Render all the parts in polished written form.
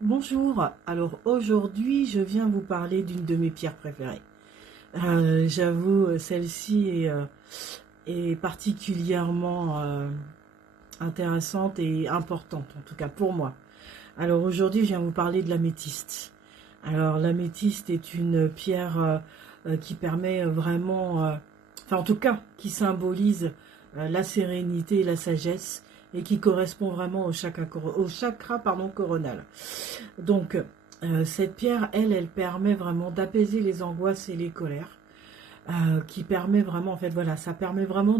Bonjour, alors aujourd'hui je viens vous parler d'une de mes pierres préférées. J'avoue, celle-ci est particulièrement intéressante et importante, en tout cas pour moi. Alors aujourd'hui je viens vous parler de l'améthyste. Alors l'améthyste est une pierre qui permet vraiment, enfin en tout cas qui symbolise la sérénité et la sagesse et qui correspond vraiment au chakra coronal. Donc, cette pierre, elle permet vraiment d'apaiser les angoisses et les colères, qui permet vraiment, en fait, voilà, ça permet vraiment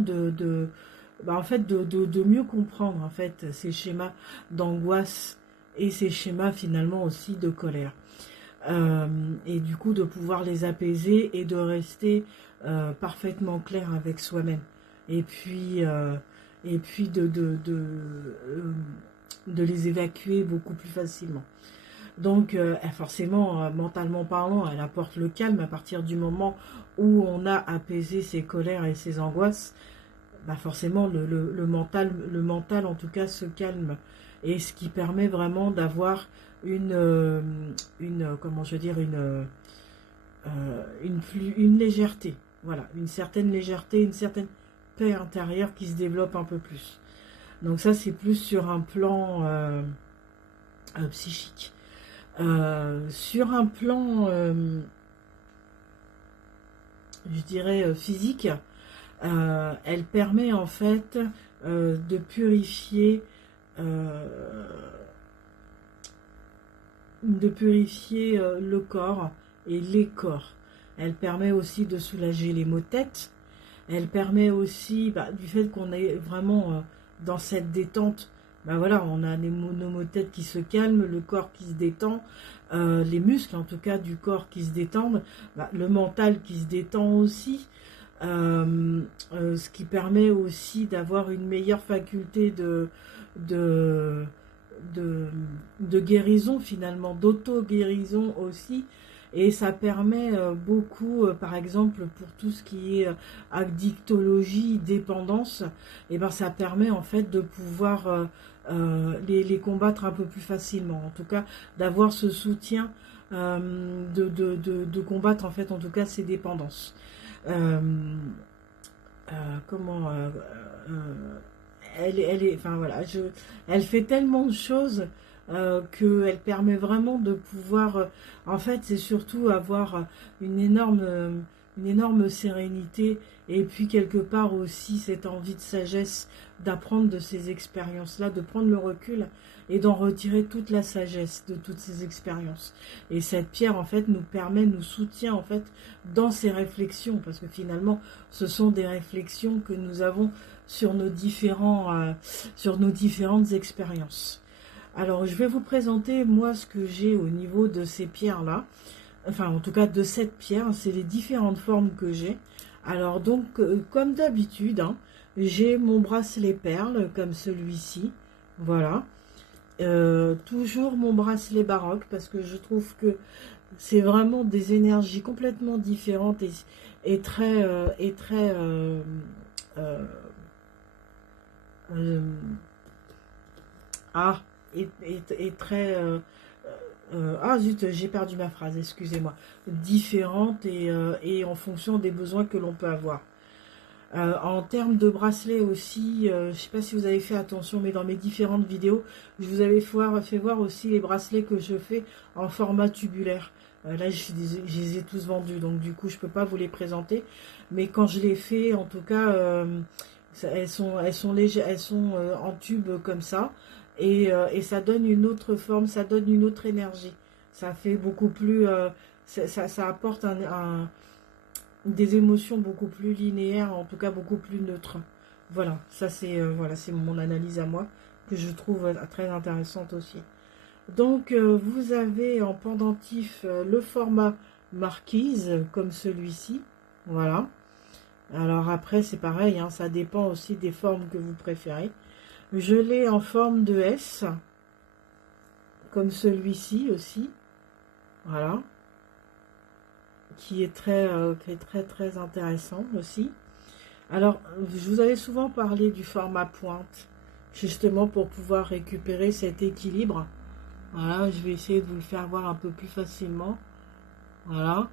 en fait, de mieux comprendre, en fait, ces schémas d'angoisse et ces schémas, finalement, aussi de colère. Et du coup, de pouvoir les apaiser et de rester parfaitement clair avec soi-même. Et puis, de les évacuer beaucoup plus facilement. Donc, forcément, mentalement parlant, elle apporte le calme à partir du moment où on a apaisé ses colères et ses angoisses. Bah forcément, le mental, en tout cas, se calme. Et ce qui permet vraiment d'avoir comment je veux dire, une légèreté. Voilà, une certaine légèreté, une certaine paix intérieure qui se développe un peu plus. Donc ça, c'est plus sur un plan psychique. Sur un plan, je dirais, physique, elle permet en fait euh, de purifier le corps et les corps. Elle permet aussi de soulager les maux de tête. Elle permet aussi, du fait qu'on est vraiment dans cette détente, voilà, on a nos maux de tête qui se calment, le corps qui se détend, les muscles en tout cas du corps qui se détendent, le mental qui se détend aussi, ce qui permet aussi d'avoir une meilleure faculté de, de, de guérison finalement, d'auto-guérison aussi. Et ça permet beaucoup, par exemple, pour tout ce qui est addictologie, dépendance, et ben ça permet en fait de pouvoir les combattre un peu plus facilement. En tout cas, d'avoir ce soutien de combattre en fait, en tout cas, ces dépendances. Euh, comment enfin voilà, elle fait tellement de choses qu'elle permet vraiment de pouvoir, en fait, c'est surtout avoir une énorme sérénité et puis quelque part aussi cette envie de sagesse, d'apprendre de ces expériences-là, de prendre le recul et d'en retirer toute la sagesse de toutes ces expériences. Et cette pierre, en fait, nous soutient, en fait, dans ces réflexions, parce que finalement, ce sont des réflexions que nous avons sur sur nos différentes expériences. Alors, je vais vous présenter, moi, ce que j'ai au niveau de ces pierres-là. Enfin, en tout cas, de cette pierre, c'est les différentes formes que j'ai. Alors, donc, comme d'habitude, hein, j'ai mon bracelet perle, comme celui-ci. Voilà. Toujours mon bracelet baroque, parce que je trouve que c'est vraiment des énergies complètement différentes et très... euh, euh, ah, et très... ah zut, j'ai perdu ma phrase, excusez-moi. Différentes et en fonction des besoins que l'on peut avoir. En termes de bracelets aussi, je ne sais pas si vous avez fait attention, mais dans mes différentes vidéos, je vous avais fait voir aussi les bracelets que je fais en format tubulaire. Là, je les ai tous vendus, donc du coup, je ne peux pas vous les présenter. Mais quand je les fais, en tout cas, elles sont légères, elles sont en tube comme ça. Et ça donne une autre forme, ça donne une autre énergie. Ça fait beaucoup plus... ça apporte des émotions beaucoup plus linéaires, en tout cas beaucoup plus neutres. Voilà, ça c'est mon analyse à moi, que je trouve très intéressante aussi. Donc vous avez en pendentif le format marquise, comme celui-ci. Voilà. Alors après c'est pareil, hein, ça dépend aussi des formes que vous préférez. Je l'ai en forme de S, comme celui-ci aussi. Voilà. Qui est très très intéressant aussi. Alors, je vous avais souvent parlé du format pointe, justement pour pouvoir récupérer cet équilibre. Voilà, je vais essayer de vous le faire voir un peu plus facilement. Voilà.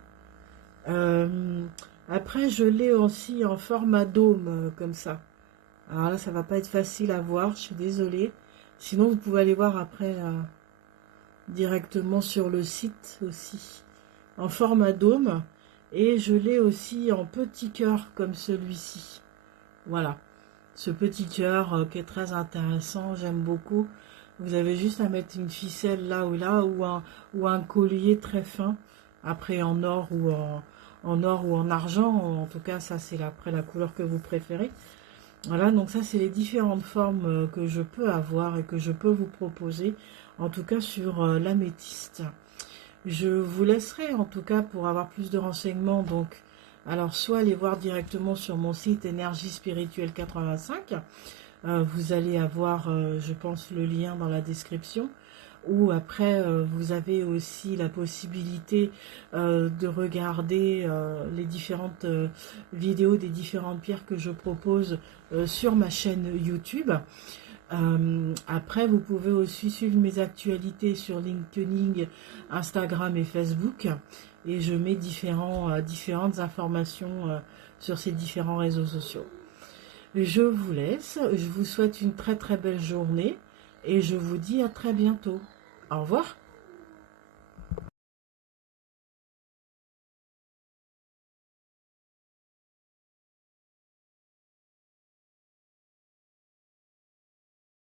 Euh, Après, je l'ai aussi en format dôme, comme ça. Alors là, ça va pas être facile à voir, je suis désolée. Sinon, vous pouvez aller voir après directement sur le site aussi. En format dôme. Et je l'ai aussi en petit cœur comme celui-ci. Voilà. Ce petit cœur qui est très intéressant, j'aime beaucoup. Vous avez juste à mettre une ficelle là, ou un collier très fin. Après en or en or ou en argent. En tout cas, ça c'est après la couleur que vous préférez. Voilà, donc ça c'est les différentes formes que je peux avoir et que je peux vous proposer. En tout cas sur l'améthyste. Je vous laisserai en tout cas pour avoir plus de renseignements. Donc, alors soit aller voir directement sur mon site Énergie Spirituelle 85. Vous allez avoir, je pense, le lien dans la description. Ou après, vous avez aussi la possibilité de regarder les différentes vidéos des différentes pierres que je propose sur ma chaîne YouTube. Après, vous pouvez aussi suivre mes actualités sur LinkedIn, Instagram et Facebook. Et je mets différentes informations sur ces différents réseaux sociaux. Je vous laisse, je vous souhaite une très très belle journée et je vous dis à très bientôt. Au revoir.